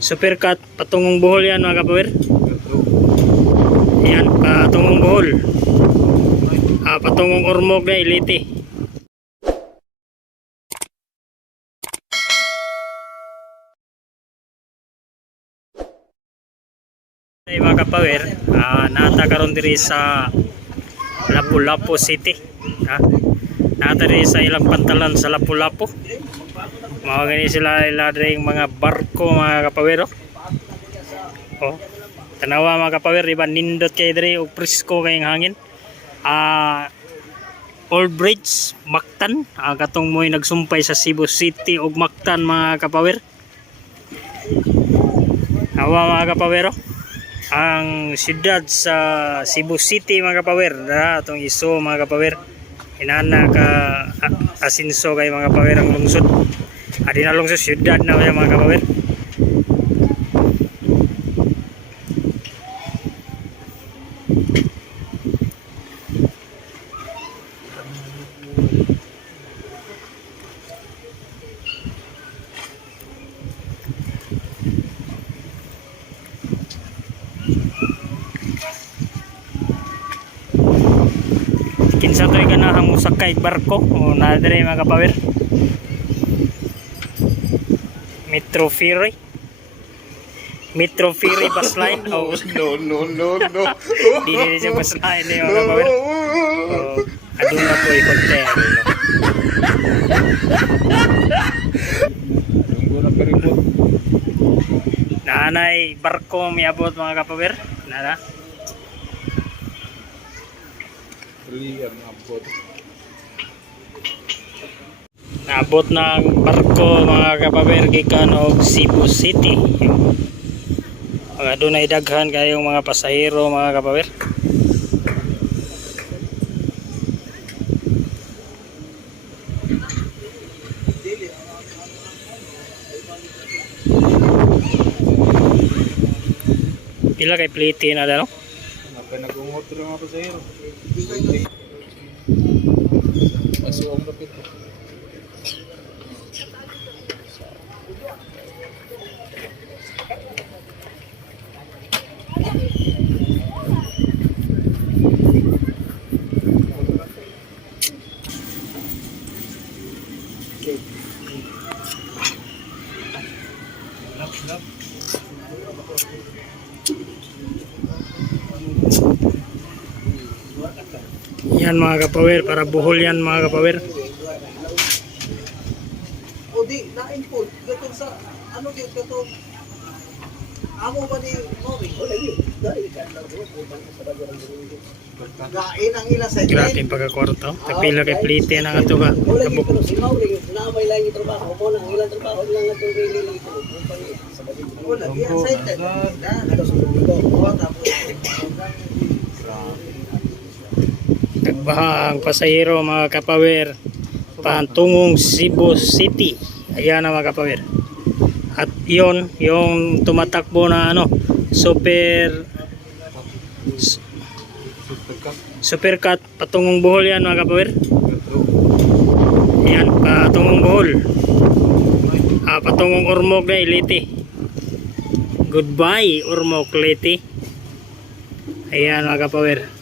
Supercut, patungong Bohol yan mga kapower. Yan, patungong Bohol. Patungong Ormoc na Leyte. Ay mga kapower, nata karon diri sa Lapu-Lapu City. Nata diri sa ilang pantalan sa Lapu-Lapu. Mga gani sila iladring mga barko mga kapawero. Tanawa mga kapawero, diba nindot kayo diri o presko kayong hangin. Old Bridge, Mactan, katong mo'y nagsumpay sa Cebu City og Mactan mga kapawer. Tanawa mga kapawero, ang siyudad sa Cebu City mga kapawer, atong iso mga kapawer, inana ka asinso kay mga kapawer ang lungsod. Adi na lungsod siyudad na mga kapawer. Kinsa to'y ganahang musakay barko o nadire mga kapawer. Metro Ferry bus line. No. Dili siya bus line mga kapawer. Adun na po i-container. Nanay barko miabot mga kapawer. Nana. Naabot ng barko mga kapawer gikan og Cebu City. Mga doon ay daghan kayong mga pasahero mga kapawer. Pila kay plite na daw? Nag-ungot rin mga pasahero. Masuong rapid. Yan mga kapawer, para Bohol yan mga kapawer. O di, lain po. Gatong sa, ano di, gatong, amo ba ni Mori? O lagi, dahil ka lang doon, gain ang ilang sa Grabe pagkakwarto. Tapila kay plite na nga ito ka. o lagi, Kabuk. pero si Mori, naamay lang yung trabaho mo na, ang ilang trabaho lang nga itong really lang ito. O lagi, ang side ano sa dito, o tapos, Nagbaha ang pasahero mga kapawer pantungong Cebu City. Ayan na mga kapawer. At yon yung tumatakbo na Supercut patungong Bohol yan mga kapawer. Yan, patungong Bohol. Patungong Ormoc na Leyte. Goodbye Ormoc Leyte. Ayan mga kapawer.